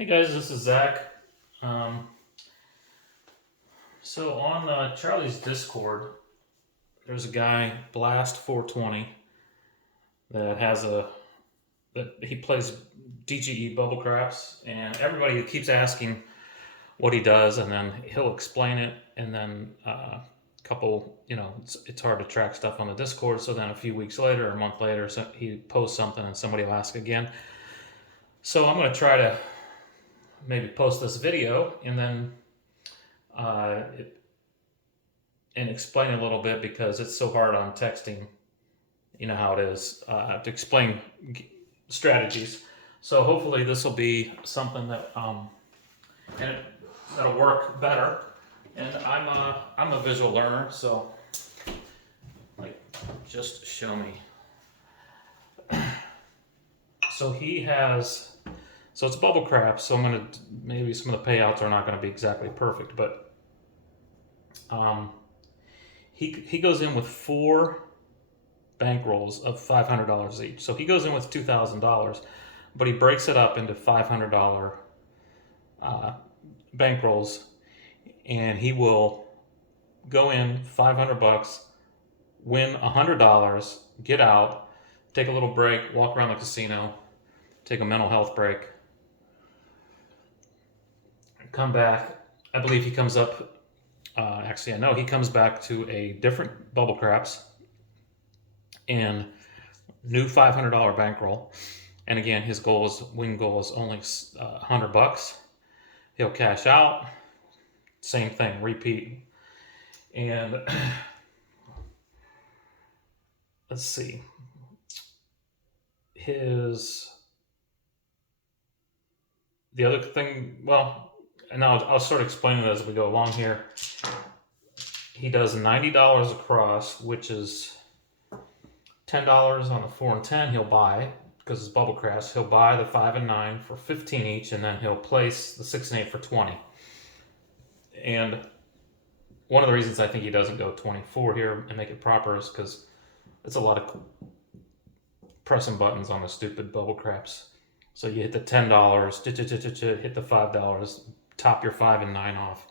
Hey guys, this is Zach. Um, so on Charlie's Discord, there's a guy Blast420 that has a that he plays DGE Bubble craps, and everybody keeps asking what he does, and then he'll explain it, and then a couple, it's hard to track stuff on the Discord. So then a few weeks later, or a month later, so he posts something, and somebody will ask again. So I'm going to try to maybe post this video, and then uh, and explain a little bit because it's so hard on texting. You know how it is to explain strategies. So hopefully this will be something that and that'll work better. And I'm a visual learner, so like just show me. So he has, so it's bubble crap. So I'm gonna, maybe some of the payouts are not going to be exactly perfect, but he goes in with 4 bankrolls of $500 each. So he goes in with $2,000, but he breaks it up into $500 bankrolls, and he will go in $500, win $100, get out, take a little break, walk around the casino, take a mental health break, come back. I believe he comes up. Actually, I know he comes back to a different bubble craps and new $500 bankroll. And again, his win goal is only $100. He'll cash out. Same thing, repeat. And let's see. The other thing, well, and I'll start explaining it as we go along here. He does $90 across, which is $10 on the 4 and 10. He'll buy, because it's bubble crash, he'll buy the 5 and 9 for 15 each, and then he'll place the 6 and 8 for 20. And one of the reasons I think he doesn't go 24 here and make it proper is because it's a lot of pressing buttons on the stupid bubble craps. So you hit the $10, hit the $5, top your 5 and 9 off,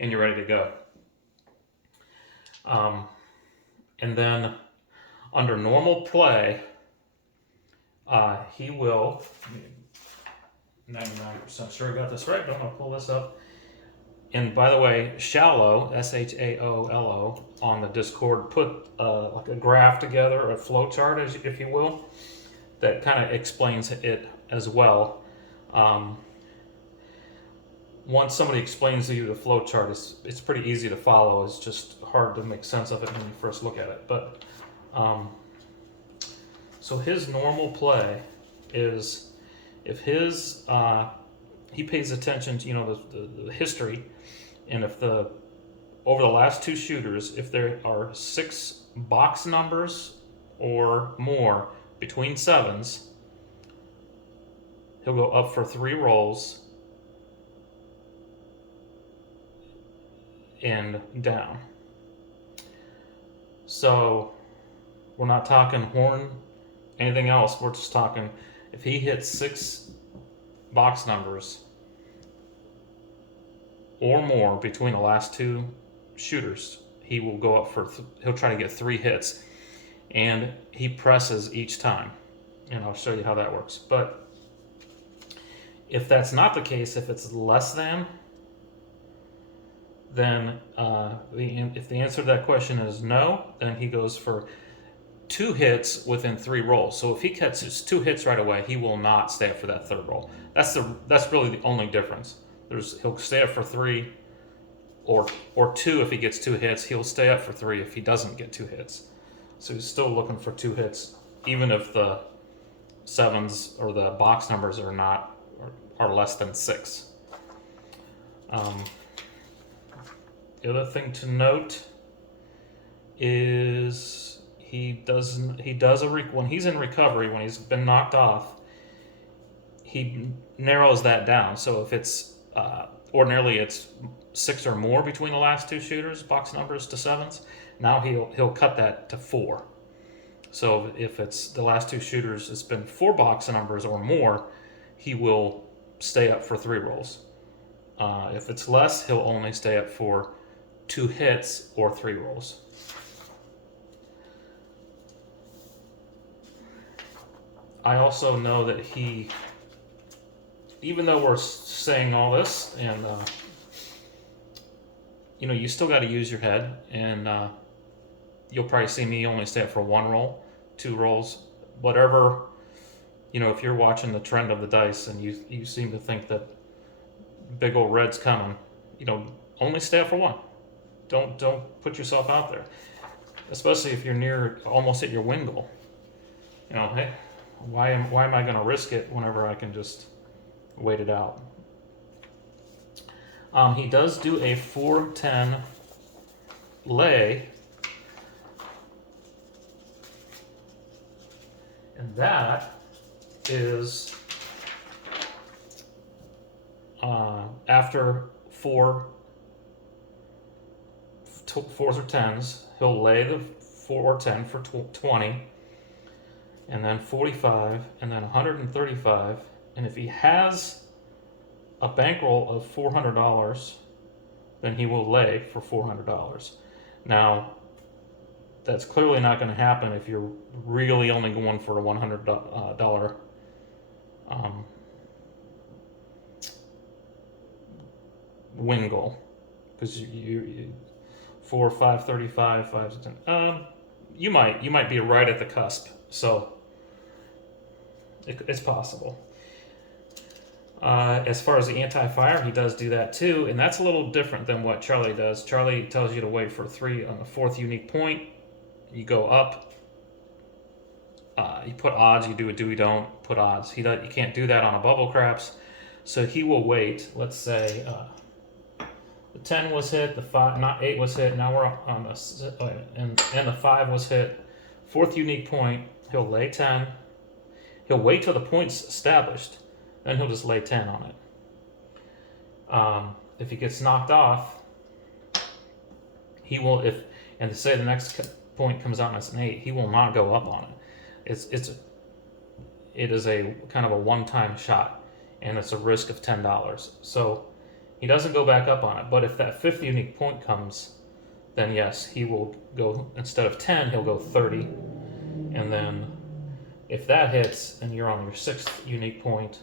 and you're ready to go. And then under normal play, he will, 99% sure I got this right, don't want to pull this up. And by the way, Shallow, SHAOLO, on the Discord, put like a graph together, a flow chart, if you will, that kind of explains it as well. Once somebody explains to you the flow chart, it's pretty easy to follow. It's just hard to make sense of it when you first look at it. But so his normal play is, if his he pays attention to the history, and if over the last 2 shooters, if there are 6 box numbers or more between 7s, he'll go up for 3 rolls and down. So we're not talking horn, anything else. We're just talking, if he hits 6 box numbers or more between the last 2 shooters, he will go up for he'll try to get 3 hits, and he presses each time, and I'll show you how that works. But if that's not the case, if it's less than, then if the answer to that question is no, then he goes for 2 hits within 3 rolls. So if he catches 2 hits right away, he will not stay up for that 3rd roll. That's really the only difference. He'll stay up for 3, or 2 if he gets 2 hits. He'll stay up for 3 if he doesn't get 2 hits. So he's still looking for 2 hits, even if the 7s or the box numbers are less than 6. The other thing to note is when he's in recovery, when he's been knocked off, he narrows that down. So if it's ordinarily it's 6 or more between the last 2 shooters, box numbers to 7s, now he'll cut that to 4. So if it's the last 2 shooters, it's been 4 box numbers or more, he will stay up for 3 rolls. If it's less, he'll only stay up for 2 hits or 3 rolls. I also know that he, even though we're saying all this, and you know, you still got to use your head, and you'll probably see me only stay up for 1 roll, 2 rolls, whatever. You know, if you're watching the trend of the dice and you seem to think that big old red's coming, you know, only stay up for 1. Don't put yourself out there, especially if you're near almost at your win goal. You know, hey, why am I going to risk it whenever I can just wait it out? He does do a 4-10 lay, and that is after 4 4s or 10s, he'll lay the 4 or 10 for 20, and then 45, and then 135, and if he has a bankroll of $400, then he will lay for $400. Now, that's clearly not going to happen if you're really only going for a $100 win goal, because you 4, 5, 35, 5 to 10. You might be right at the cusp, so it's possible. As far as the anti-fire, he does do that too, and that's a little different than what Charlie does. Charlie tells you to wait for 3 on the 4th unique point. You go up. You put odds. You do a do, don't put odds. You can't do that on a bubble craps, so he will wait. Let's say the 10 was hit, the 5, not 8 was hit. Now we're on the and the 5 was hit. 4th unique point. He'll lay 10. He'll wait till the point's established. Then he'll just lay 10 on it. If he gets knocked off, he will, and to say the next point comes out and it's an 8, he will not go up on it. It is a kind of a one-time shot, and it's a risk of $10. So he doesn't go back up on it. But if that 5th unique point comes, then yes, he will go, instead of 10, he'll go 30. And then if that hits and you're on your 6th unique point,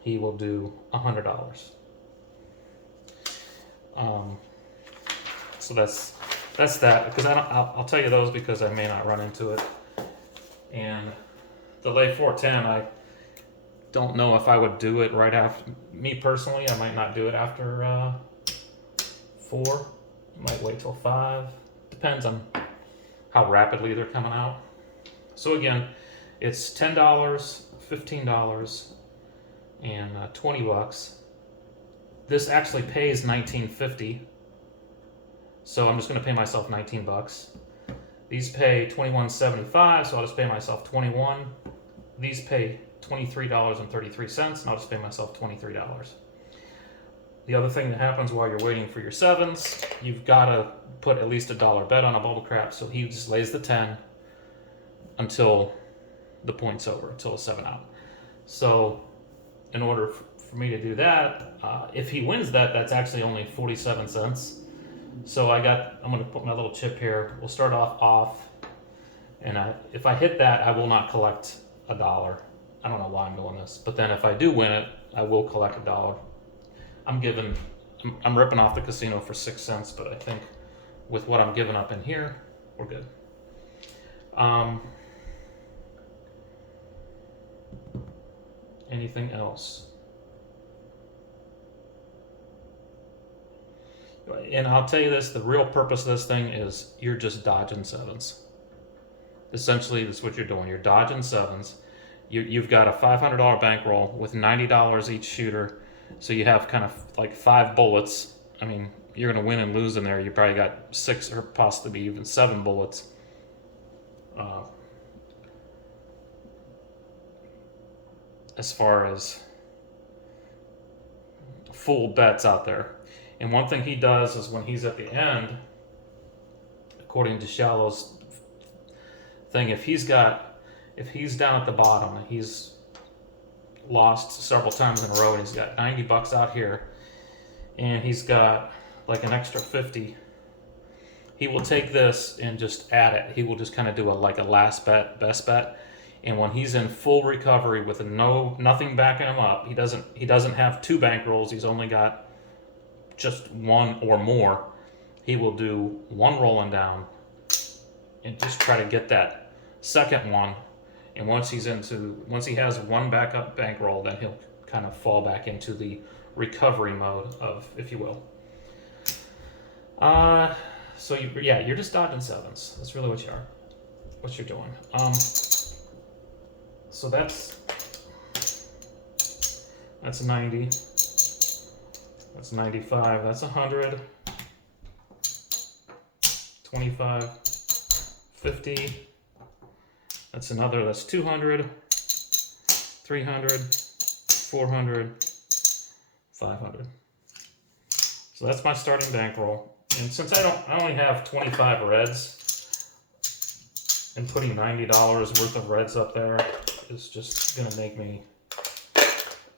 he will do $100. So that's that, because I'll tell you those because I may not run into it. And the lay 410, I don't know if I would do it right after. Me personally, I might not do it after 4. Might wait till 5. Depends on how rapidly they're coming out. So again, it's $10, $15, and $20. This actually pays $19.50, so I'm just going to pay myself $19. These pay $21.75, so I'll just pay myself $21. These pay $23.33, and I'll just pay myself $23. The other thing that happens while you're waiting for your 7s, you've got to put at least $1 bet on a bubble crap, so he just lays the 10 until the point's over, until the 7 out. So in order for me to do that, if he wins that, that's actually only 47 cents. So I'm going to put my little chip here. We'll start off, and if I hit that, I will not collect $1. I don't know why I'm doing this, but then if I do win it, I will collect $1. I'm ripping off the casino for 6 cents, but I think with what I'm giving up in here, we're good. Anything else? And I'll tell you this, the real purpose of this thing is you're just dodging 7s. Essentially, that's what you're doing. You're dodging 7s. You've got a $500 bankroll with $90 each shooter, so you have kind of like 5 bullets. I mean, you're going to win and lose in there. You probably got 6 or possibly even 7 bullets. As far as full bets out there. And one thing he does is when he's at the end, according to Shallow's thing, if he's down at the bottom and he's lost several times in a row, and he's got 90 bucks out here, and he's got like an extra 50. He will take this and just add it. He will just kind of do like a last bet, best bet. And when he's in full recovery with nothing backing him up, he doesn't have 2 bankrolls. He's only got just 1 or more. He will do 1 rolling down and just try to get that second one. And once he has 1 backup bankroll, then he'll kind of fall back into the recovery mode of, if you will. So you're just dodging 7s. That's really what you are. What you're doing. So that's 90. That's 95. That's 100. 25. 50. That's 200. 300. 400. 500. So that's my starting bankroll. And since I only have 25 reds, and putting $90 worth of reds up there is just gonna make me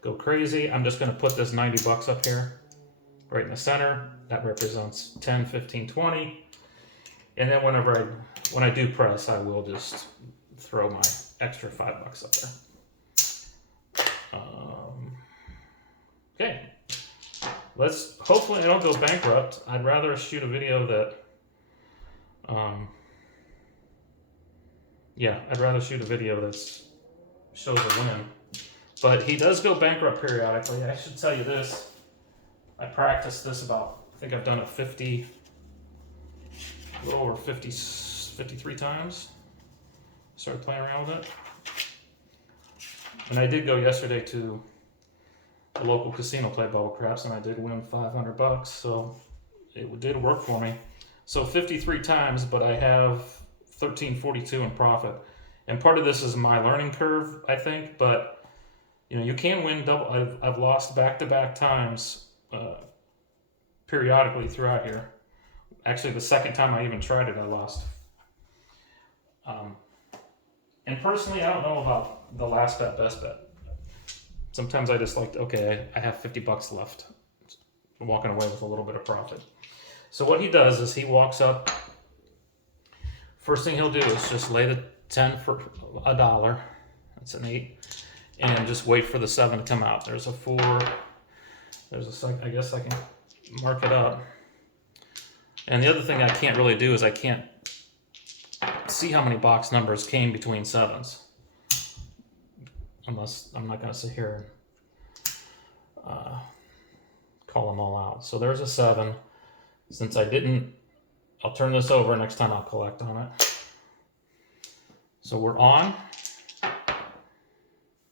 go crazy. I'm just gonna put this 90 bucks up here, right in the center. That represents 10, 15, 20. And then when I do press, I will just throw my extra $5 up there. Okay. Hopefully I don't go bankrupt. I'd rather shoot a video that, I'd rather shoot a video that shows a win. But he does go bankrupt periodically. I should tell you this. I practiced this I think I've done it a little over 53 times. Started playing around with it. And I did go yesterday to the local casino, play bubble craps, and I did win 500 bucks, so it did work for me. So 53 times, but I have 1342 in profit. And part of this is my learning curve, I think, but you can win double. I've lost back-to-back times periodically throughout here. Actually, the second time I even tried it, I lost. And personally, I don't know about the last bet, best bet. Sometimes I just I have 50 bucks left. I'm walking away with a little bit of profit. So what he does is he walks up. First thing he'll do is just lay the 10 for $1. That's an 8. And just wait for the 7 to come out. There's a 4. There's a, I guess I can mark it up. And the other thing I can't really do is I can't see how many box numbers came between 7s. Unless I'm not going to sit here and call them all out. So there's a 7. Since I didn't, I'll turn this over. Next time I'll collect on it. So we're on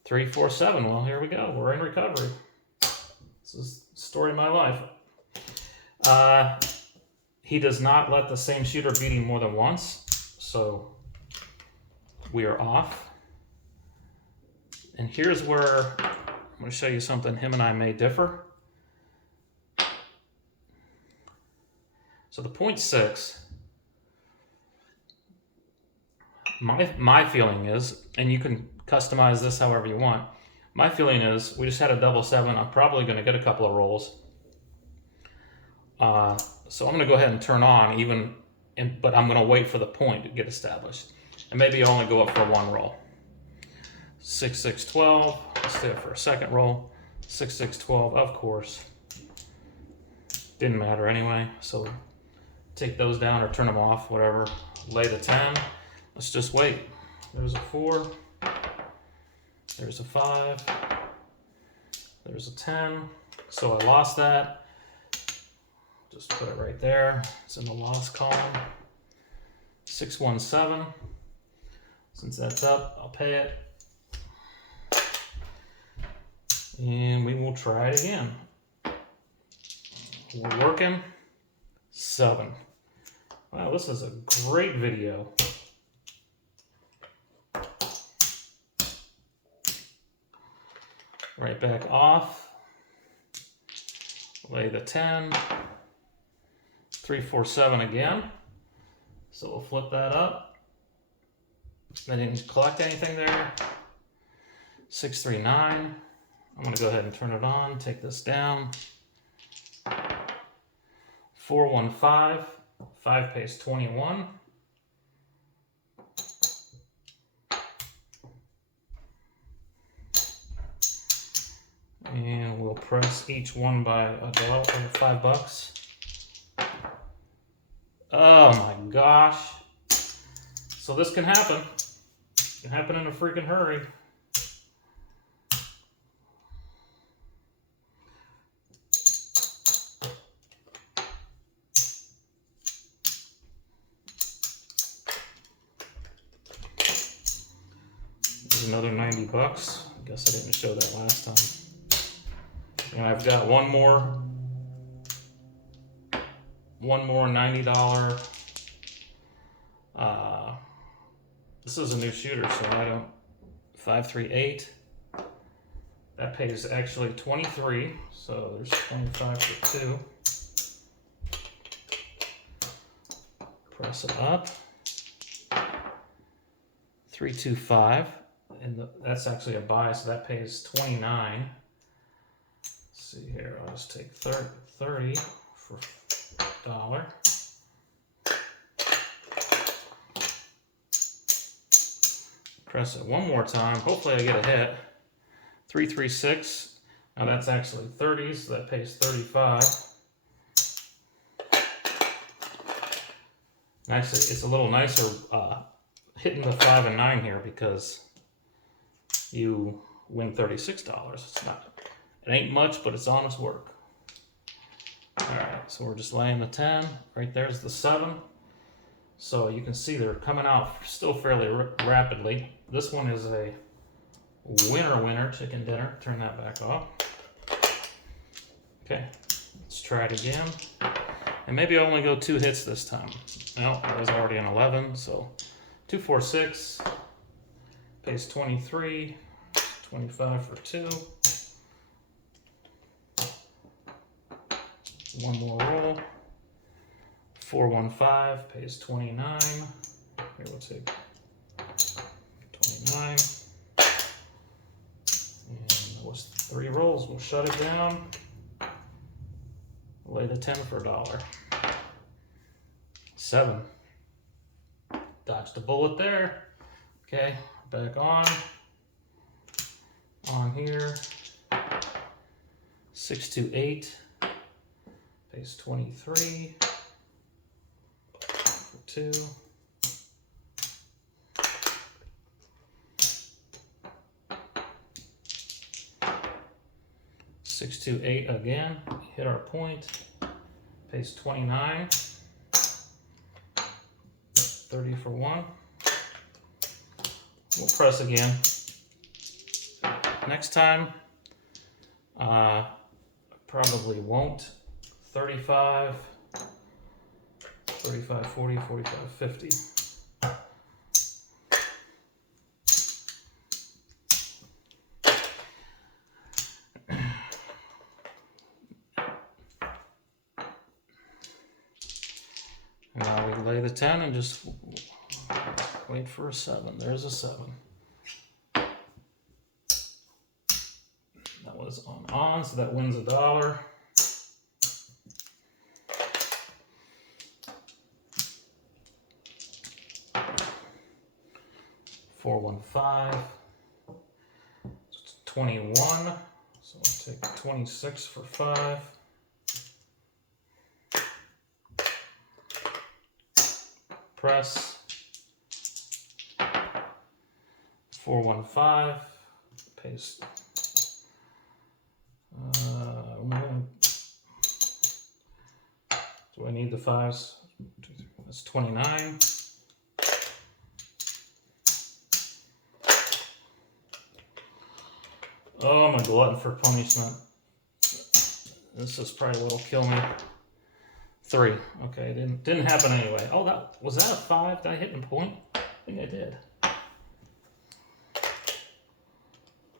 3, 4, 7. Well, here we go. We're in recovery. This is the story of my life. He does not let the same shooter beat him more than once. So we are off. And here's where I'm going to show you something him and I may differ. So the 0.6, my feeling is, and you can customize this however you want, my feeling is we just had a double 7. I'm probably going to get a couple of rolls. So I'm going to go ahead and turn on but I'm going to wait for the point to get established. And maybe only go up for 1 roll. 6, 6, 12. Let's do it for a second roll. 6, 6, 12, of course. Didn't matter anyway, so take those down or turn them off, whatever. Lay the 10. Let's just wait. There's a 4. There's a 5. There's a 10. So I lost that. Just put it right there. It's in the loss column. 617. Since that's up, I'll pay it. And we will try it again. We're working. 7. Wow, this is a great video. Right back off. Lay the 10. 3, 4, 7 again. So we'll flip that up. I didn't collect anything there. 6, 3, 9. I'm going to go ahead and turn it on, take this down. 415, 5 pays 21. And we'll press each one by $1 or $5. Oh my gosh. So this can happen. It can happen in a freaking hurry. There's another $90. I guess I didn't show that last time. And I've got one more $90. This is a new shooter, so I don't. 538. That pays actually 23, so there's 25 for 2. Press it up. 325, and that's actually a buy, so that pays 29. Let's see here, I'll just take 30 for $1. Press it one more time. Hopefully I get a hit. 336. Now that's actually 30, so that pays 35. Actually, it's a little nicer hitting the 5 and 9 here because you win $36. It's not. It ain't much, but it's honest work. All right, so we're just laying the 10. Right there's the 7. So you can see they're coming out still fairly rapidly. This one is a winner chicken dinner. Turn that back off. Okay, let's try it again. And maybe I'll only go 2 hits this time. No, I was already an 11, so 246 pays 23, 25 for 2. One more roll. 415 pays 29. Here, we'll take 29. And that was 3 rolls. We'll shut it down. Lay the 10 for $1. 7. Dodged a bullet there. Okay, back on. On here. 628 pays 23. 2. Six, 2, 8 again. Hit our point. Pays 29. 30 for 1. We'll press again. Next time, probably won't. 35. 35, 40, 45, 50. Now we lay the 10 and just wait for a 7. There's a 7. That was on, so that wins $1. 415. It's 21. So we'll take 26 for 5. Press. 415. Paste. Do I need the 5s? That's 29. Oh, I'm a glutton for punishment. This is probably what'll kill me. 3. Okay, didn't happen anyway. Oh, was that a 5? Did I hit in point? I think I did.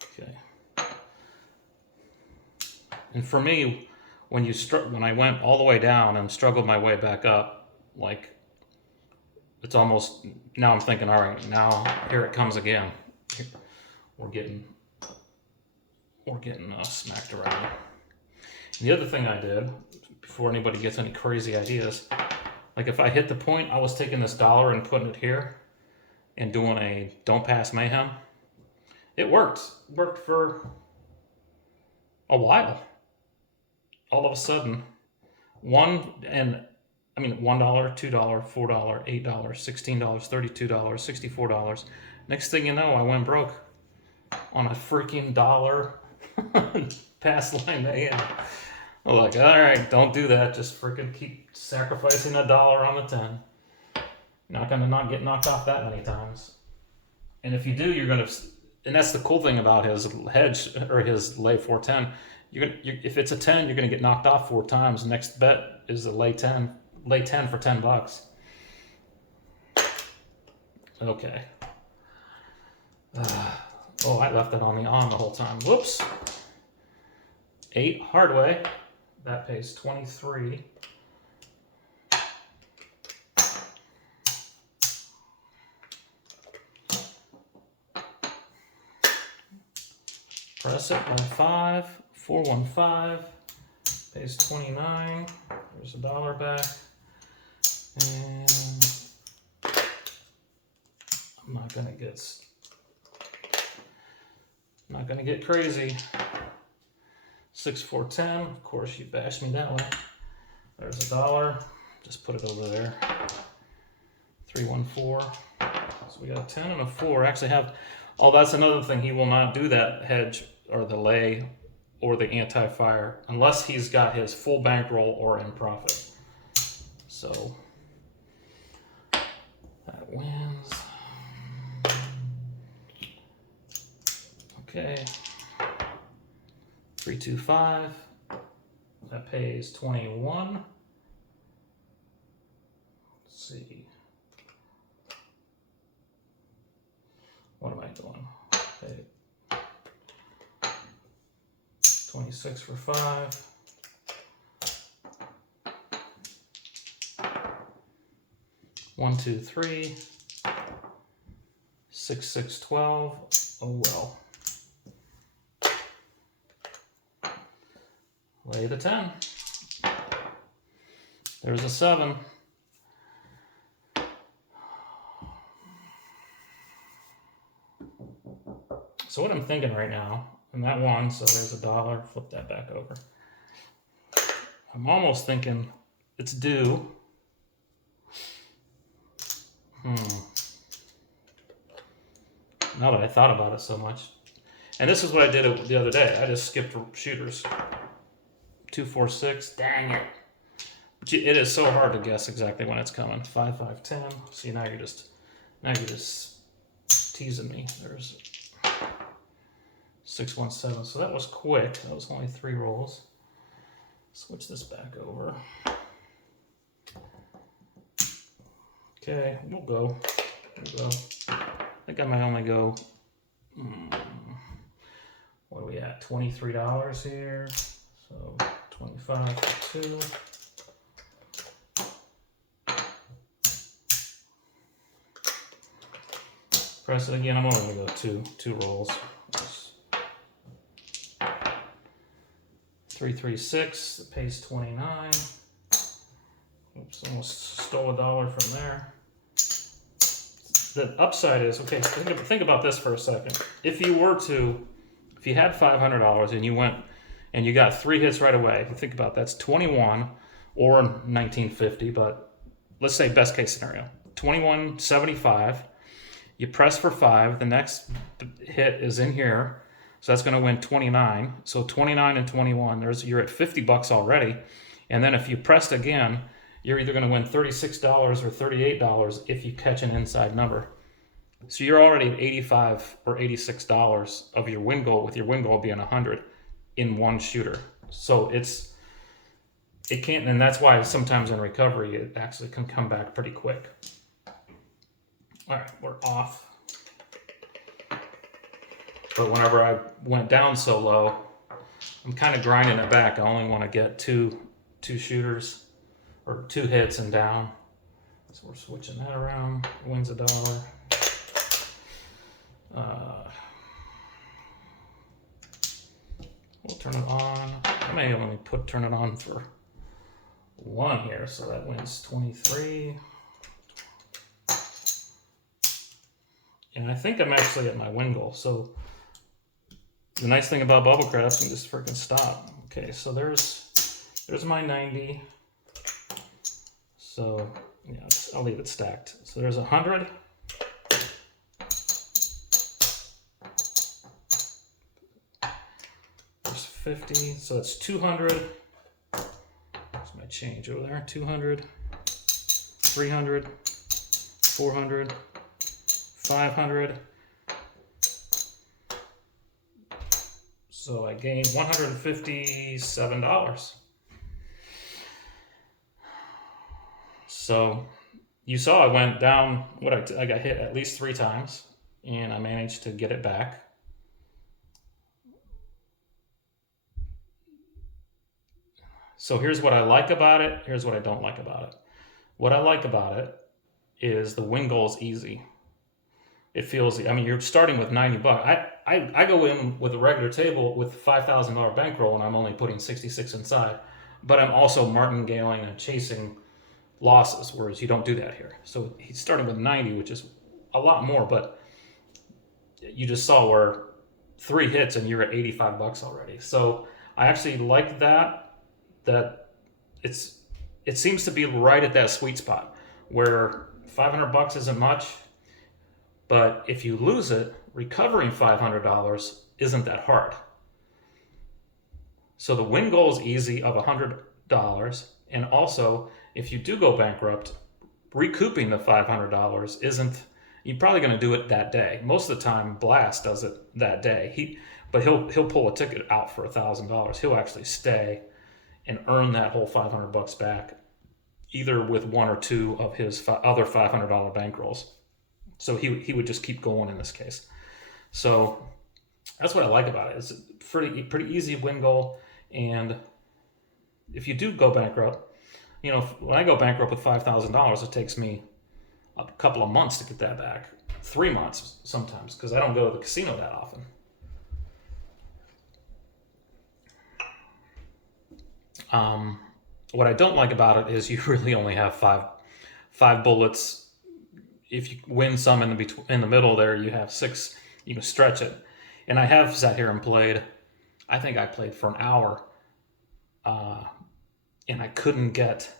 Okay. And for me, when I went all the way down and struggled my way back up, like it's almost now I'm thinking, all right, now here it comes again. We're getting or getting smacked around. And the other thing I did, before anybody gets any crazy ideas, like if I hit the point, I was taking this dollar and putting it here and doing a don't pass mayhem. It worked. It worked for a while. All of a sudden, $1, $2, $4, $8, $16, $32, $64. Next thing you know, I went broke on a freaking dollar pass line mayhem. I'm like, all right, don't do that. Just freaking keep sacrificing a dollar on the 10. Not gonna not get knocked off that many times. And if you do, you're gonna. And that's the cool thing about his hedge or his lay 410. If it's a 10, you're gonna get knocked off 4 times. Next bet is a lay 10 for $10. Okay. I left that on the whole time. Whoops. 8 hard way. That pays 23. Press it by 5. 415 pays 29. There's $1 back. And I'm not gonna get crazy. 6, 4, 10. Of course, you bashed me that way. There's $1. Just put it over there. 3, 1, 4. So we got a 10 and a 4. Actually have. Oh, that's another thing. He will not do that hedge or the lay or the anti-fire unless he's got his full bankroll or in profit. So that wins. Okay. 325. That pays 21. Let's see. What am I doing? Okay. 26 for 5. One, 2, 3. 6, 6, 12. Oh well. Lay the 10. There's a 7. So what I'm thinking right now, and that 1, so there's $1, flip that back over. I'm almost thinking it's due. Now that I thought about it so much. And this is what I did the other day. I just skipped shooters. 2, 4, 6. Dang it. But it is so hard to guess exactly when it's coming. 5, 5, 10. See, now you're just teasing me. There's 6, 1, 7. So that was quick. That was only 3 rolls. Switch this back over. Okay, we'll go. I think I might only go. What are we at? $23 here. So 25 for 2. Press it again. I'm only going to go two rolls. 3, 3, 6. It pays 29. Oops, almost stole $1 from there. The upside is, okay, think about this for a second. If you had $500 and you went and you got 3 hits right away, think about that's 21 or 1950, but let's say best case scenario, 21.75. You press for 5, the next hit is in here, so that's going to win 29. So 29 and 21, you're at $50 already. And then if you pressed again, you're either going to win $36 or $38 if you catch an inside number. So you're already at $85 or $86 of your win goal, with your win goal being 100 in one shooter. So it can't, and that's why sometimes in recovery it actually can come back pretty quick. All right, we're off. But whenever I went down so low, I'm kind of grinding it back. I only want to get two shooters or 2 hits and down. So we're switching that around. Wins $1. turn it on. I may only turn it on for 1 here, so that wins 23. And I think I'm actually at my win goal. So the nice thing about bubble craps, you can just freaking stop. Okay, so there's my 90. So yeah, I'll leave it stacked. So there's 100. There's 50. So that's 200. There's my change over there. 200, 300, 400, 500. So I gained $157. So you saw I went down, I got hit at least 3 times, and I managed to get it back. So here's what I like about it. Here's what I don't like about it. What I like about it is the win goal is easy. It feels, I mean, you're starting with 90 bucks. I go in with a regular table with $5,000 bankroll, and I'm only putting 66 inside, but I'm also martingaling and chasing losses, whereas you don't do that here. So he's starting with 90, which is a lot more, but you just saw where 3 hits and you're at 85 bucks already. So I actually like that it seems to be right at that sweet spot where 500 bucks isn't much, but if you lose it, recovering $500 isn't that hard. So the win goal is easy of $100, and also if you do go bankrupt, recouping the $500 isn't. You're probably going to do it that day. Most of the time, Blast does it that day. But he'll pull a ticket out for $1,000. He'll actually stay and earn that whole 500 bucks back, either with 1 or 2 of his other $500 bankrolls. So he would just keep going in this case. So that's what I like about it. It's a pretty easy win goal. And if you do go bankrupt, you know, when I go bankrupt with $5,000, it takes me a couple of months to get that back. 3 months sometimes, because I don't go to the casino that often. What I don't like about it is you really only have five bullets. If you win some in the middle there, you have 6. You can stretch it. And I have sat here and played. I think I played for an hour, and I couldn't get.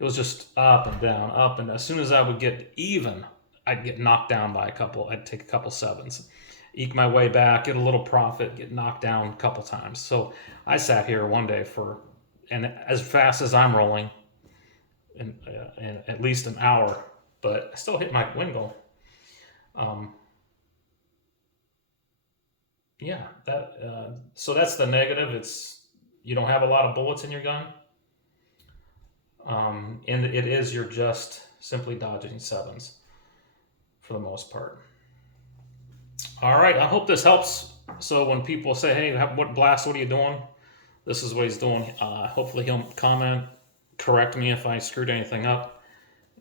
It was just up and down, up, and as soon as I would get even, I'd get knocked down by a couple. I'd take a couple 7s, eke my way back, get a little profit, get knocked down a couple times. So I sat here one day and as fast as I'm rolling, in at least an hour, but I still hit my win goal. Yeah, so that's the negative. You don't have a lot of bullets in your gun. And you're just simply dodging 7s for the most part. All right, I hope this helps. So when people say, hey, what are you doing? This is what he's doing. Hopefully he'll comment, correct me if I screwed anything up.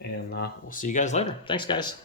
And we'll see you guys later. Thanks, guys.